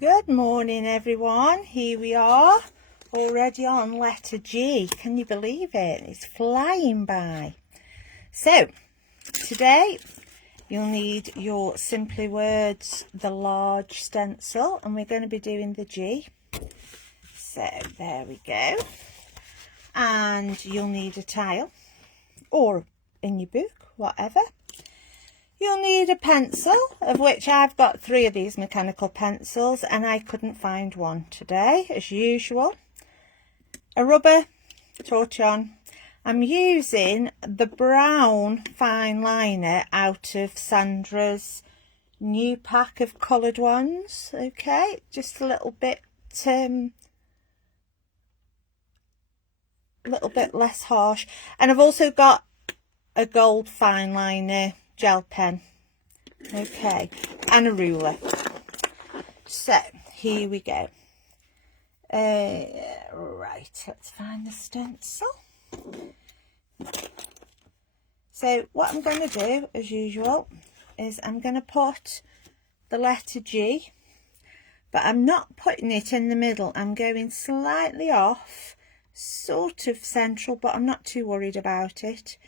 Good morning, everyone. Here we are, already on letter G. Can you believe it? It's flying by. So, today you'll need your Simply Words, the large stencil, and we're going to be doing the G. So, there we go. And you'll need a tile, or in your book, whatever. You'll need a pencil, of which I've got 3 of these mechanical pencils and I couldn't find one today, as usual. A rubber torchon. I'm using the brown fine liner out of Sandra's new pack of coloured ones. Okay, just a little bit less harsh. And I've also got a gold fine liner gel pen, okay, and a ruler. So here we go. Right, let's find the stencil. So what I'm going to do, as usual, is I'm going to put the letter G, but I'm not putting it in the middle. I'm going slightly off, sort of central, but I'm not too worried about it.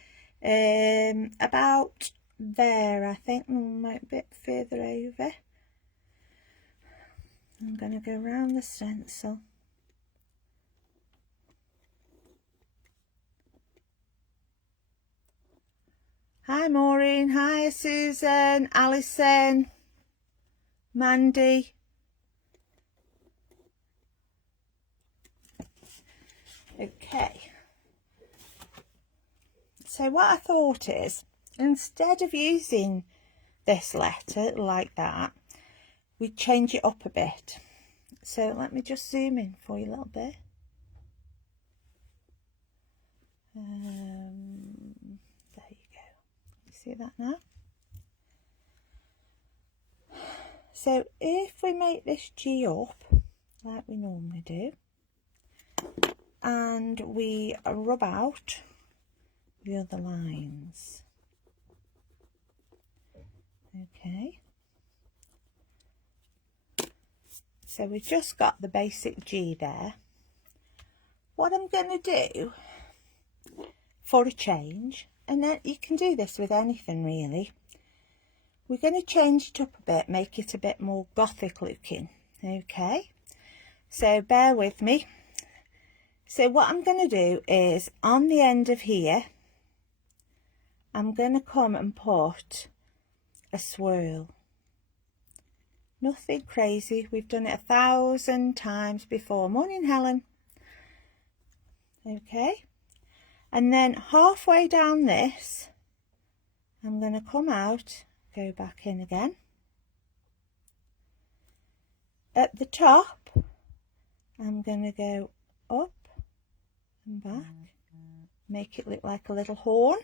About there, I think, might be a bit further over. I'm going to go around the stencil. Hi Maureen, hi Susan, Alison, Mandy. Okay. So what I thought is, instead of using this letter like that, we change it up a bit. So let me just zoom in for you a little bit. There you go. You see that now? So if we make this G up, like we normally do, and we rub out the other lines. Okay. So we've just got the basic G there. What I'm going to do for a change, and then you can do this with anything really, we're going to change it up a bit, make it a bit more gothic looking. Okay, so bear with me. So what I'm going to do is, on the end of here, I'm going to come and put a swirl. Nothing crazy, we've done it 1,000 times before. Morning Helen. Okay, and then halfway down this, I'm going to come out, go back in again. At the top, I'm going to go up and back, make it look like a little horn.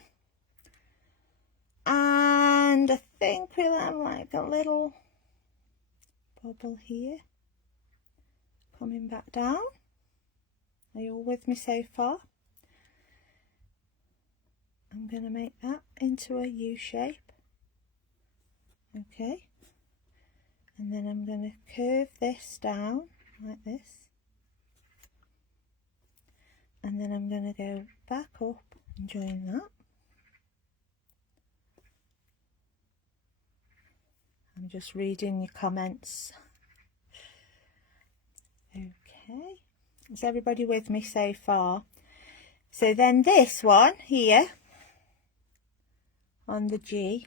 And I think we'll have like a little bubble here, coming back down. Are you all with me so far? I'm going to make that into a U shape. Okay. And then I'm going to curve this down like this. And then I'm going to go back up and join that. I'm just reading your comments. Okay. Is everybody with me so far? So then this one here on the G,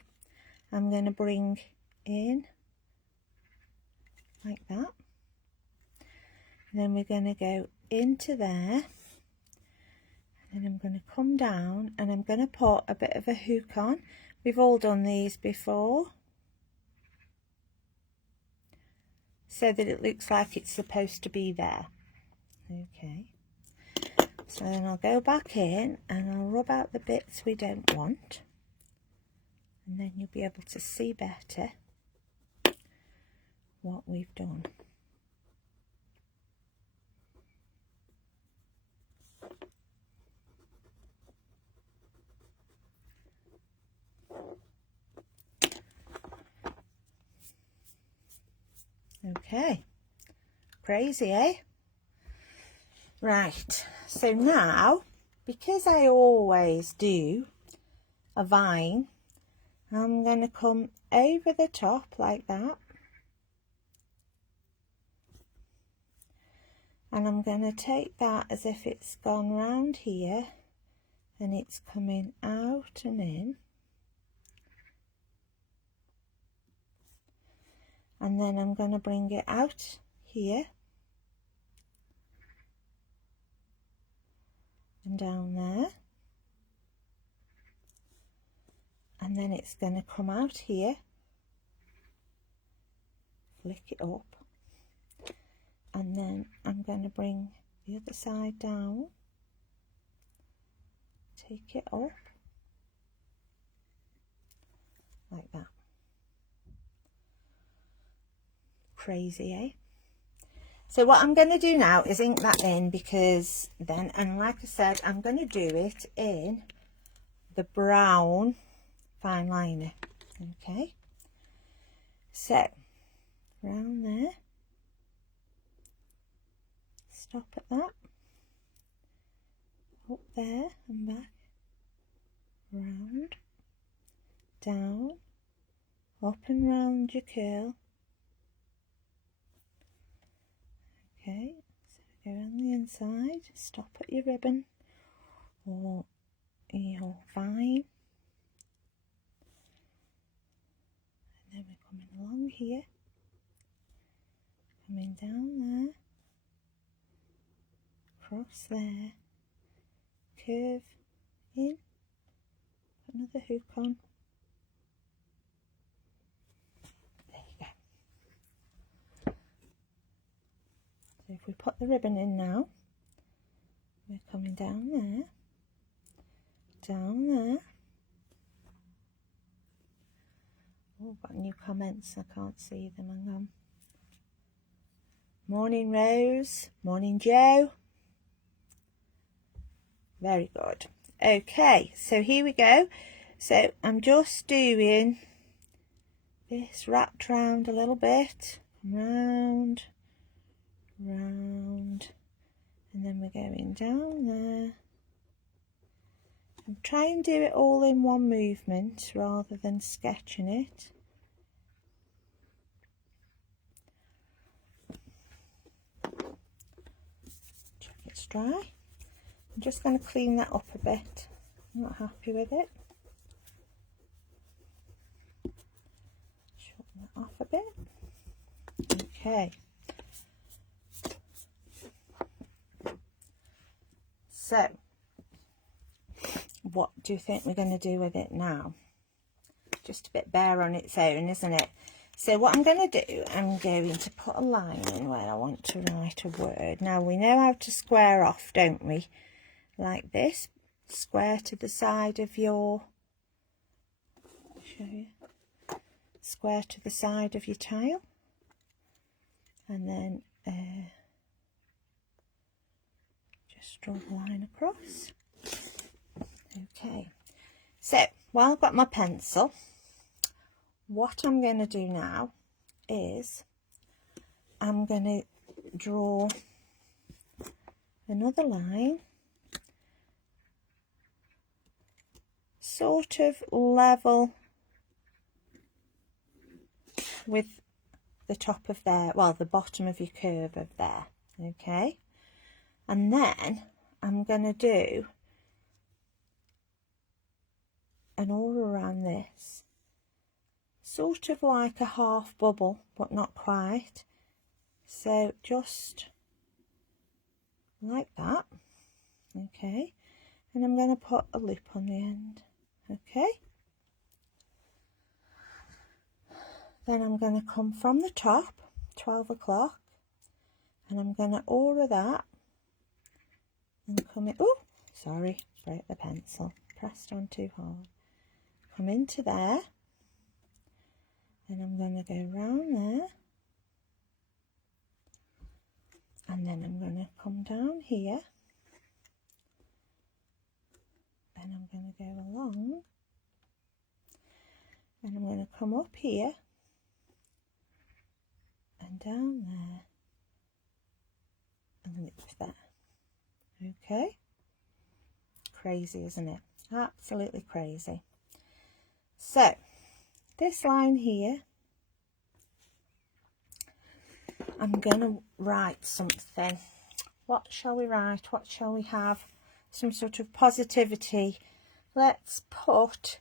I'm going to bring in like that. And then we're going to go into there. And I'm going to come down and I'm going to put a bit of a hook on. We've all done these before, so that it looks like it's supposed to be there. Okay, so then I'll go back in and I'll rub out the bits we don't want, and then you'll be able to see better what we've done. Okay, Crazy, eh? Right, so now, because I always do a vine, I'm going to come over the top like that. And I'm going to take that as if it's gone round here and it's coming out and in. And then I'm going to bring it out here and down there. And then it's going to come out here, flick it up, and then I'm going to bring the other side down, take it up like that. Crazy, eh? So what I'm going to do now is ink that in, because then, and like I said, I'm going to do it in the brown fine liner. Okay, so round there, stop at that, up there and back, round, down, up and round your curl. Okay, so go around the inside, stop at your ribbon or your vine, and then we're coming along here, coming down there, across there, curve in, put another hook on. There you go. So if we put the ribbon in now, we're coming down there, down there. Oh, got new comments, I can't see them, hang on. Morning Rose, morning Joe. Very good. Okay, so here we go. So I'm just doing this wrapped round a little bit, round, round, and then we're going down there. And try and do it all in one movement rather than sketching it. Check it's dry. I'm just going to clean that up a bit. I'm not happy with it. Shorten that off a bit. Okay. So, what do you think we're going to do with it now? Just a bit bare on its own, isn't it? So what I'm going to do, I'm going to put a line in where I want to write a word. Now we know how to square off, don't we? Like this, square to the side of your, show you, square to the side of your tile, and then just draw the line across. Okay, so while I've got my pencil, what I'm going to do now is I'm going to draw another line, sort of level with the top of there, well, the bottom of your curve of there. Okay, and then I'm going to do an all around this, sort of like a half bubble, but not quite. So just like that. Okay, and I'm going to put a loop on the end. Okay, then I'm going to come from the top, 12 o'clock, and I'm going to aura that and come in. Oh, sorry, broke the pencil, pressed on too hard. Come into there, and I'm going to go round there, and then I'm going to come down here, and I'm going to go along, and I'm going to come up here and down there and it's there. Okay, crazy, isn't it? Absolutely crazy. So this line here, I'm going to write something. What shall we write? What shall we have? Some sort of positivity. Let's put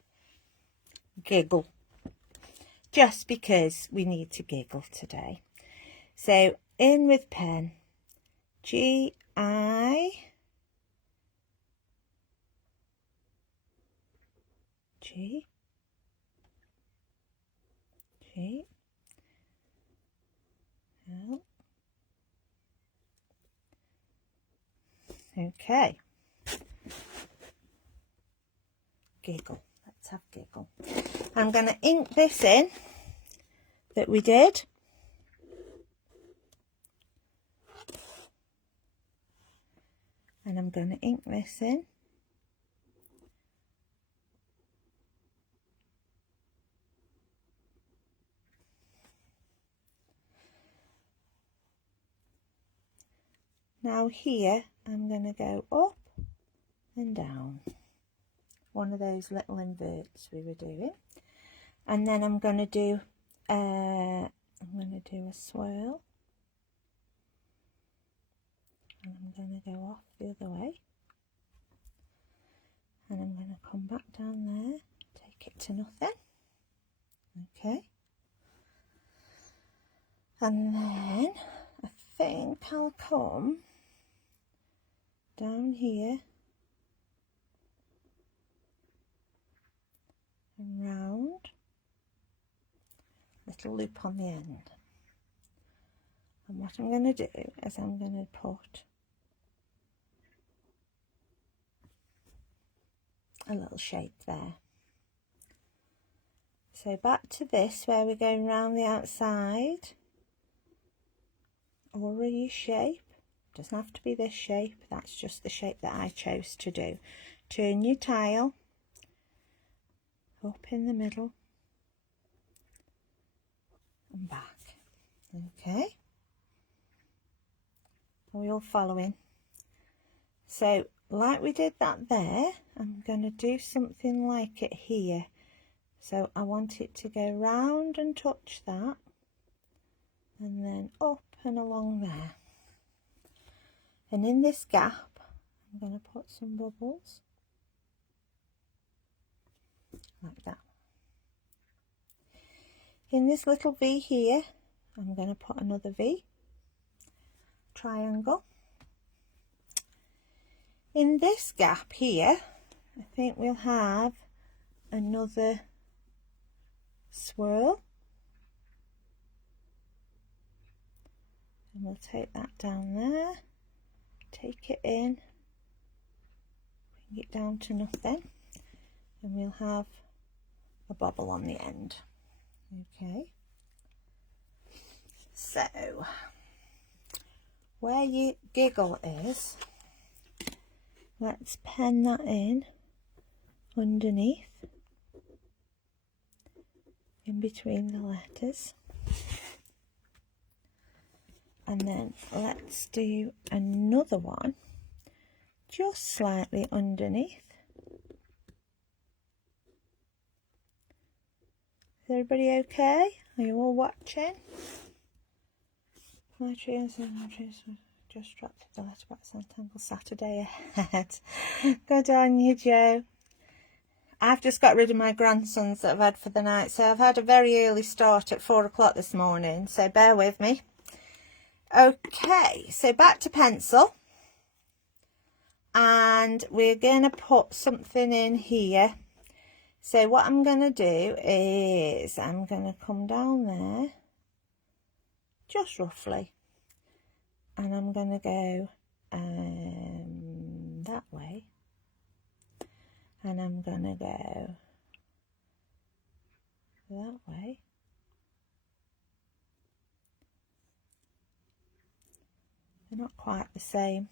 giggle, just because we need to giggle today. So in with pen, G-I, G, G, L. Okay. Giggle. Let's have giggle. I'm going to ink this in that we did. And I'm going to ink this in. Now here I'm going to go up and down. One of those little inverts we were doing. And then I'm going to do a swirl. And I'm going to go off the other way. And I'm going to come back down there, take it to nothing. Okay. And then I think I'll come down here and round, little loop on the end. And what I'm going to do is I'm going to put a little shape there. So back to this, where we're going round the outside, or a U shape. Doesn't have to be this shape, that's just the shape that I chose to do. Turn your tile up in the middle and back. Okay, are we all following? So like we did that there, I'm going to do something like it here. So I want it to go round and touch that, and then up and along there. And in this gap, I'm going to put some bubbles, like that. In this little V here, I'm going to put another V, triangle. In this gap here, I think we'll have another swirl. And we'll take that down there, take it in, bring it down to nothing, and we'll have a bobble on the end. Okay, so where your giggle is, let's pen that in underneath, in between the letters. And then let's do another one just slightly underneath. Is everybody okay? Are you all watching? My trees just dropped the letterbox Sanntangle Saturday ahead. Good on you, Joe. I've just got rid of my grandsons that I've had for the night, so I've had a very early start at 4 o'clock this morning, so bear with me. Okay, so back to pencil, and we're going to put something in here. So what I'm going to do is I'm going to come down there just roughly, and I'm going to go that way, and I'm going to go that way. They're not quite the same,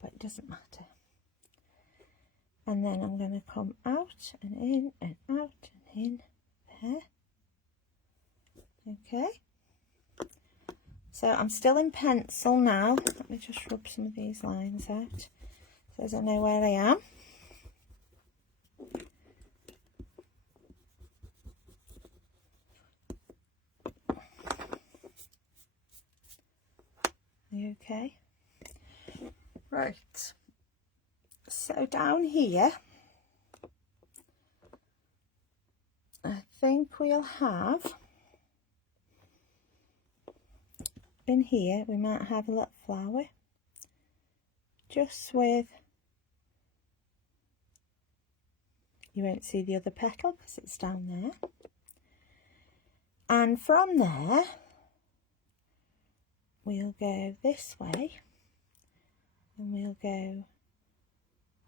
but it doesn't matter. And then I'm going to come out and in and out and in there. Okay, So I'm still in pencil now. Let me just rub some of these lines out so as I know where I am. Are you okay? Right. So down here, I think we'll have, in here, we might have a little flower, just with, you won't see the other petal because it's down there. And from there, we'll go this way, and we'll go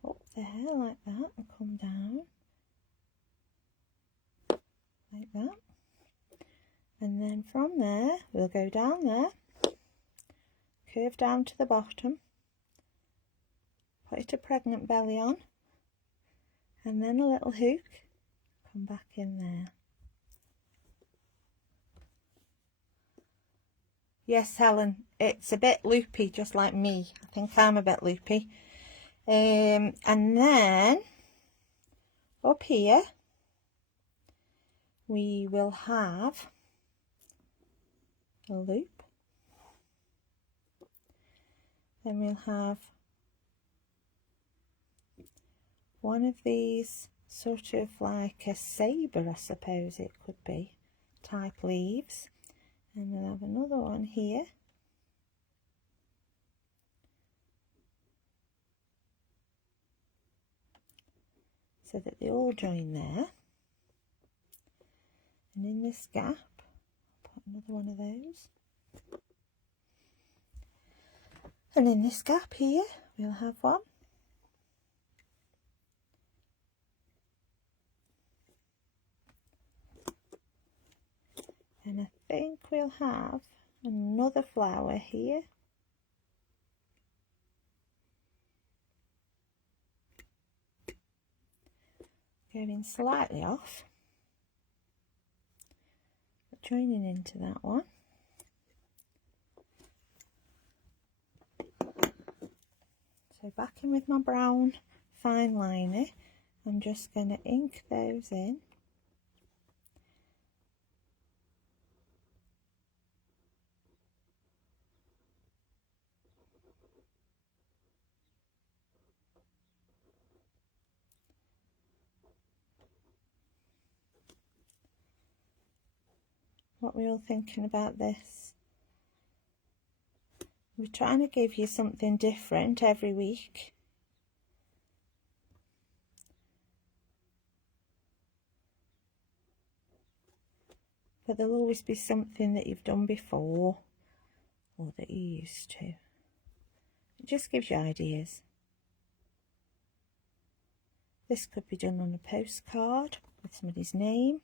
up there like that and come down like that. And then from there, we'll go down there, curve down to the bottom, put a pregnant belly on, and then a little hook, come back in there. Yes, Helen, it's a bit loopy, just like me. I think I'm a bit loopy. And then up here, we will have a loop. Then we'll have one of these, sort of like a sabre, I suppose it could be, type leaves. And we'll have another one here. So that they all join there. And in this gap, I'll put another one of those. And in this gap here, we'll have one. And I think we'll have another flower here. Going slightly off, but joining into that one. So back in with my brown fine liner, I'm just going to ink those in. What we're all thinking about this. We're trying to give you something different every week. But there'll always be something that you've done before or that you used to. It just gives you ideas. This could be done on a postcard with somebody's name.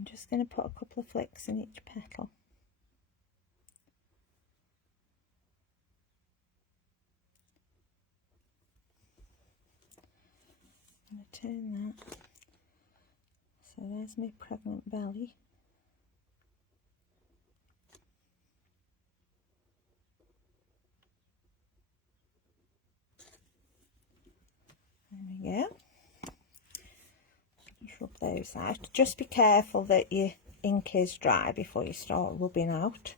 I'm just going to put a couple of flicks in each petal. I'm going to turn that. So there's my pregnant belly. There we go. Just rub those out. Just be careful that your ink is dry before you start rubbing out.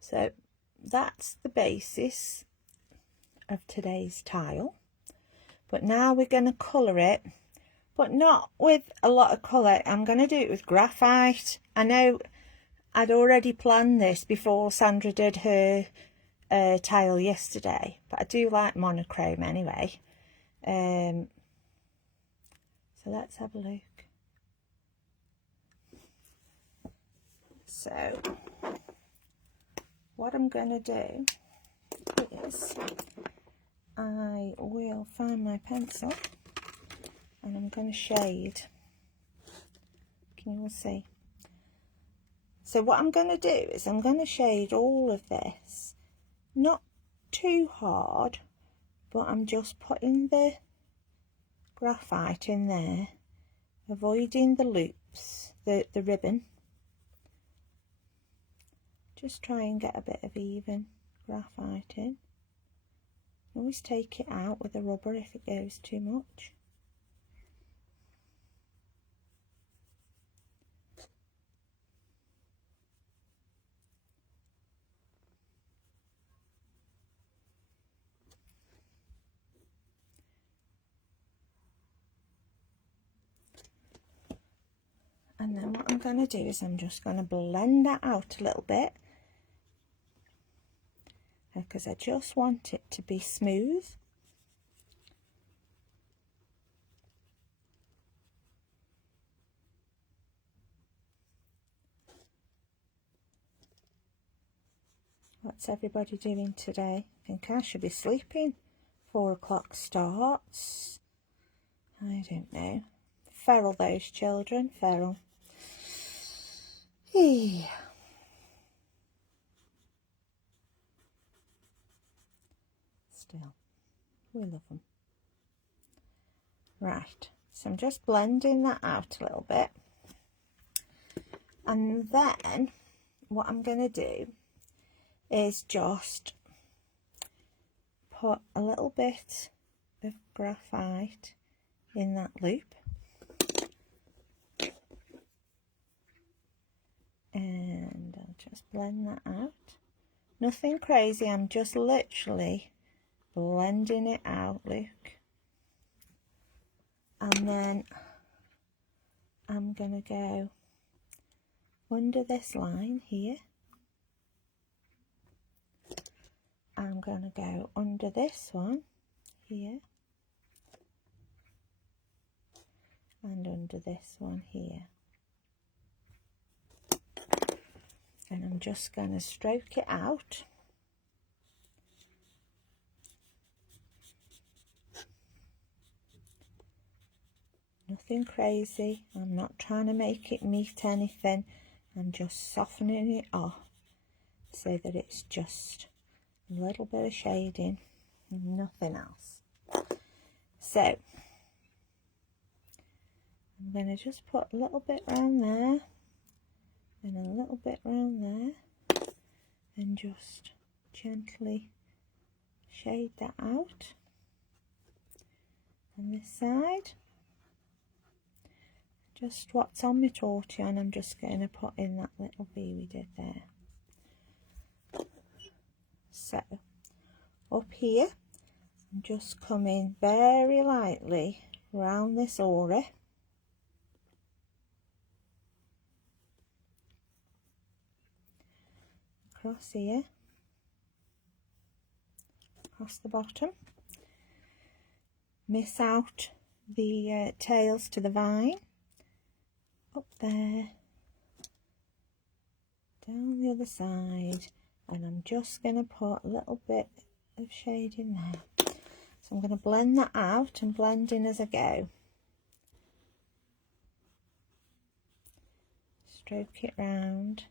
So that's the basis of today's tile. But now we're going to colour it, but not with a lot of colour. I'm going to do it with graphite. I know I'd already planned this before Sandra did her tile yesterday, but I do like monochrome anyway. So let's have a look. So what I'm going to do is I will find my pencil and I'm going to shade and you'll see. So what I'm going to do is I'm going to shade all of this, not too hard, but I'm just putting the graphite in there, avoiding the loops, the ribbon. Just try and get a bit of even graphite in. Always take it out with a rubber if it goes too much. And then what I'm going to do is I'm just going to blend that out a little bit, because I just want it to be smooth. What's everybody doing today? I think I should be sleeping. 4 o'clock starts. I don't know. Feral, those children. Feral. Still, we love them. Right, so I'm just blending that out a little bit. And then what I'm going to do is just put a little bit of graphite in that loop. And I'll just blend that out. Nothing crazy, I'm just literally blending it out, look. And then I'm going to go under this line here. I'm going to go under this one here. And under this one here. And I'm just going to stroke it out. Nothing crazy, I'm not trying to make it meet anything, I'm just softening it off so that it's just a little bit of shading and nothing else. So I'm going to just put a little bit around there and a little bit around there and just gently shade that out. On this side, just what's on my tortillon, I'm just going to put in that little V we did there. So up here, I'm just coming very lightly around this aura. Across here, across the bottom. Miss out the tails to the vine. Up there, down the other side, and I'm just going to put a little bit of shade in there. So I'm going to blend that out and blend in as I go. Stroke it round.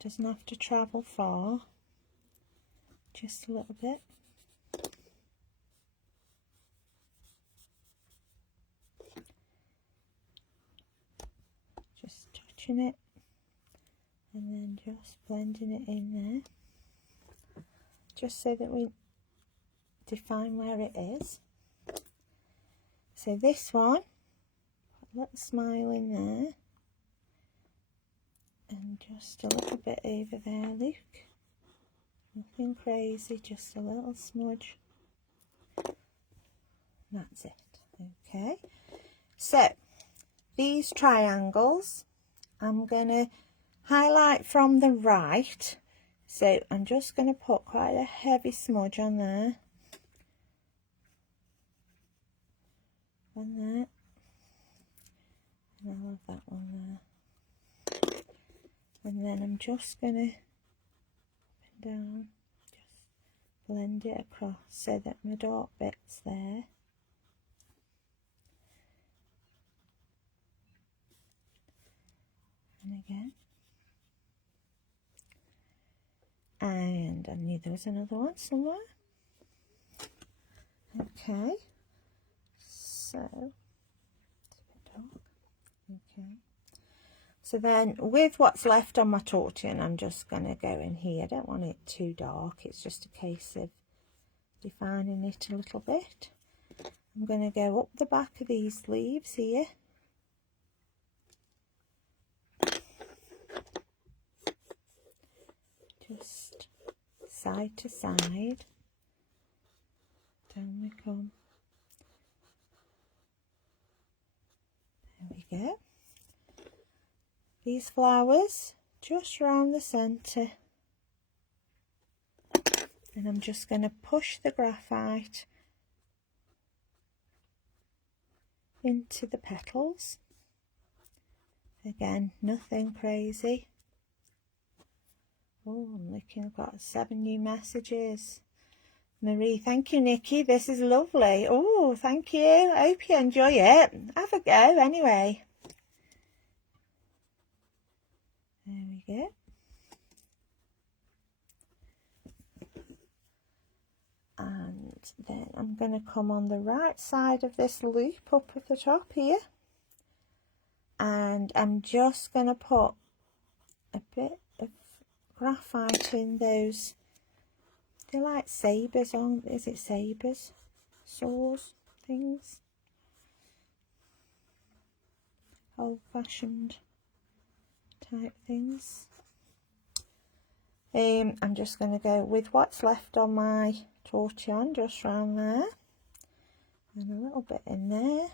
Doesn't have to travel far, just a little bit. Just touching it and then just blending it in there, just so that we define where it is. So this one, put a little smile in there and just a little bit over there, look. Nothing crazy, just a little smudge. That's it. Okay, so these triangles I'm going to highlight from the right, so I'm just going to put quite a heavy smudge on there, and I'll have that one there, and then I'm just going to up and down, just blend it across so that my dark bit's there. again. And I knew there was another one somewhere. Okay, so it's a bit dark. Okay, so then with what's left on my tortillon, I'm just going to go in here. I don't want it too dark, it's just a case of defining it a little bit. I'm going to go up the back of these leaves here. Just side to side. Down we come. There we go. These flowers just round the centre. And I'm just going to push the graphite into the petals. Again, nothing crazy. Oh, I'm looking, I've got 7 new messages. Marie, thank you, Nikki. This is lovely. Oh, thank you. I hope you enjoy it. Have a go anyway. There we go. And then I'm going to come on the right side of this loop up at the top here. And I'm just going to put a bit of graphite in those. They're like sabres, aren't they? Is it sabres? Saws? Things? Old-fashioned type things. I'm just going to go with what's left on my tortillon, just round there. And a little bit in there.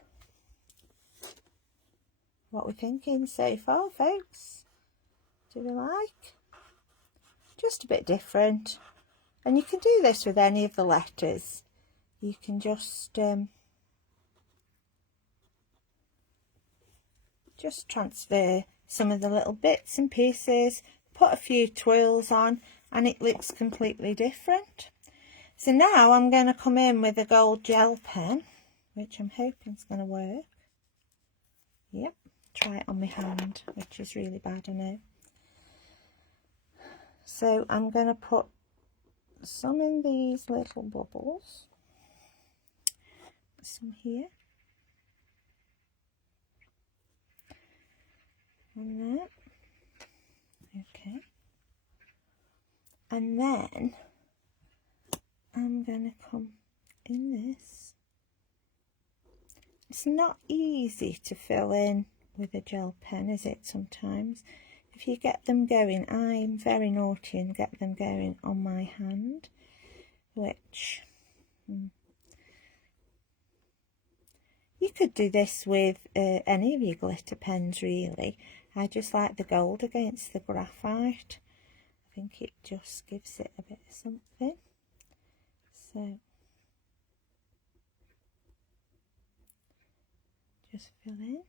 What we're thinking so far, folks? Do we like? Just a bit different. And you can do this with any of the letters. You can just transfer some of the little bits and pieces, put a few twirls on, and it looks completely different. So now I'm going to come in with a gold gel pen, which I'm hoping is going to work. Yep, try it on my hand, which is really bad, I know. So I'm going to put some in these little bubbles, some here, and there. Okay, and then I'm going to come in this. It's not easy to fill in with a gel pen, is it, sometimes? If you get them going, I'm very naughty and get them going on my hand, which you could do this with any of your glitter pens, really. I just like the gold against the graphite. I think it just gives it a bit of something. So just fill in.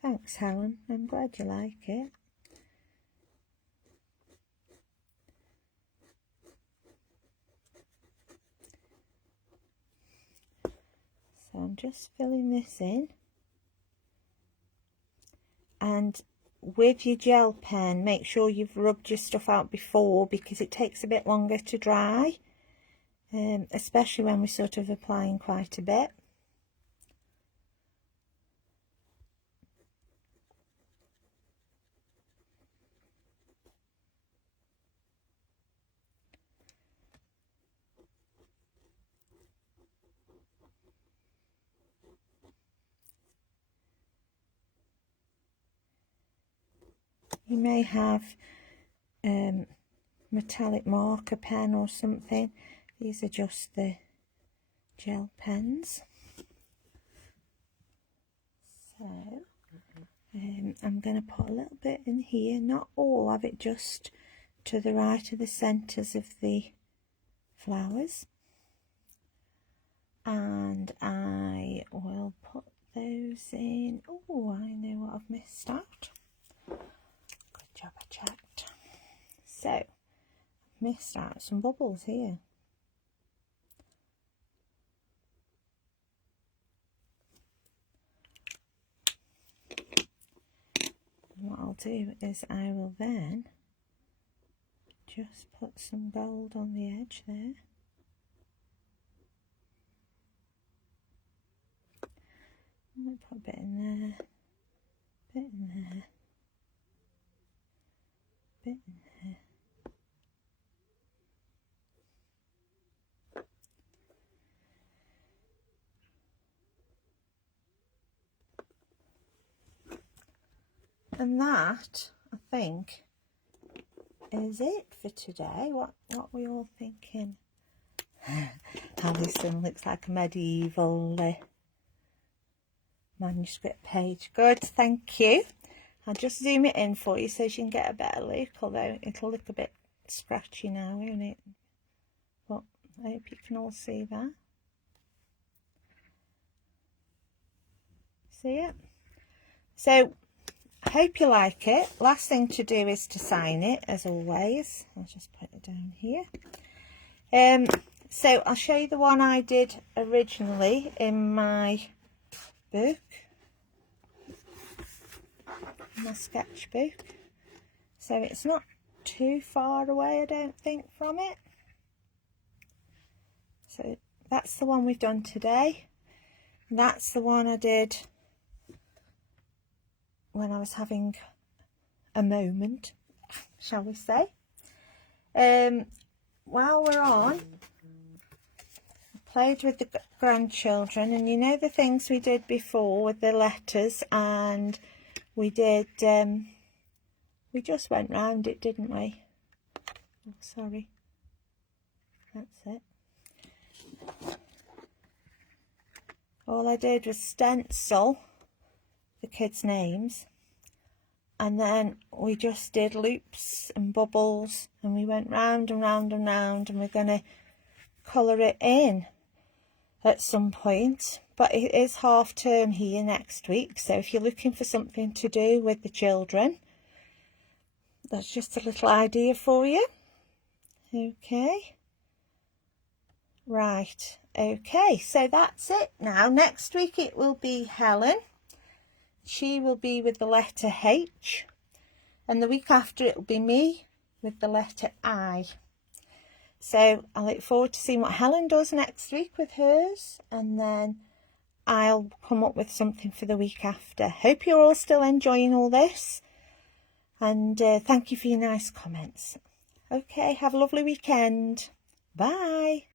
Thanks, Helen. I'm glad you like it. So I'm just filling this in. And with your gel pen, make sure you've rubbed your stuff out before, because it takes a bit longer to dry, especially when we're sort of applying quite a bit. You may have metallic marker pen or something. These are just the gel pens. So I'm going to put a little bit in here, not all of it, just to the right of the centres of the flowers. And I will put those in. Oh, I know what I've missed out. Good job, I checked. So, I've missed out some bubbles here. do is I will then just put some gold on the edge there. I'm going to put a bit in there, bit in there, bit in there. And that, I think, is it for today. What we all thinking? Alison looks like a medieval manuscript page. Good, thank you. I'll just zoom it in for you so you can get a better look, although it'll look a bit scratchy now, won't it? But I hope you can all see that. See it? So I hope you like it. Last thing to do is to sign it, as always. I'll just put it down here. So I'll show you the one I did originally in my book, my sketchbook. So it's not too far away, I don't think, from it. So that's the one we've done today. And that's the one I did when I was having a moment, shall we say. While we're on, I played with the grandchildren, and you know the things we did before with the letters, and we did, we just went round it, didn't we? Oh, sorry. That's it. All I did was stencil the kids' names, and then we just did loops and bubbles, and we went round and round and round, and we're going to colour it in at some point. But it is half term here next week, so if you're looking for something to do with the children, that's just a little idea for you. Okay, right, okay, so that's it now. Next week it will be Helen. She will be with the letter H, and the week after it will be me with the letter I. So I look forward to seeing what Helen does next week with hers, and then I'll come up with something for the week after. Hope you're all still enjoying all this, and thank you for your nice comments. Okay, have a lovely weekend. Bye.